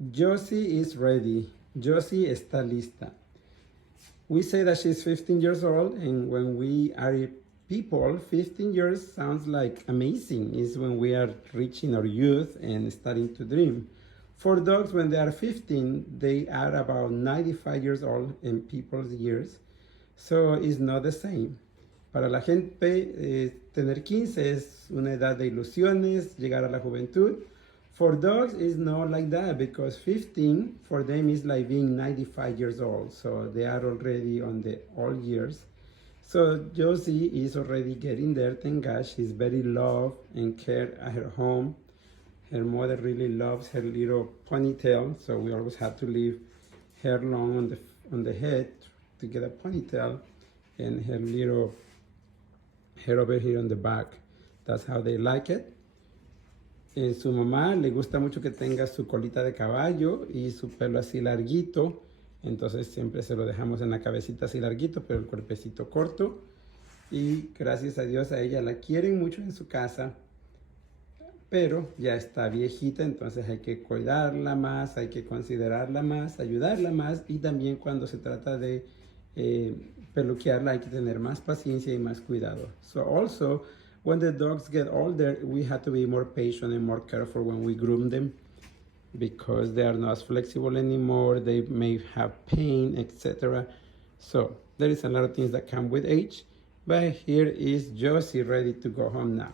Jossy is ready. Jossy está lista. We say that she's 15 years old, and when we are people, 15 years sounds like amazing. It's when we are reaching our youth and starting to dream. For dogs, when they are 15, they are about 95 years old in people's years. So it's not the same. Para la gente, tener 15 es una edad de ilusiones, llegar a la juventud. For dogs, it's not like that because 15 for them is like being 95 years old. So they are already on the old years. So Jossy is already getting there, thank God. She's very loved and cared at her home. Her mother really loves her little ponytail, so we always have to leave hair long on the head to get a ponytail, and her little hair over here on the back. That's how they like it. Su mamá le gusta mucho que tenga su colita de caballo y su pelo así larguito. Entonces siempre se lo dejamos en la cabecita así larguito, pero el cuerpecito corto. Y gracias a Dios a ella la quieren mucho en su casa. Pero ya está viejita, entonces hay que cuidarla más, hay que considerarla más, ayudarla más. Y también cuando se trata de peluquearla hay que tener más paciencia y más cuidado. So also, when the dogs get older, we have to be more patient and more careful when we groom them because they are not as flexible anymore, they may have pain, etc. So there is a lot of things that come with age, but here is Jossy ready to go home now.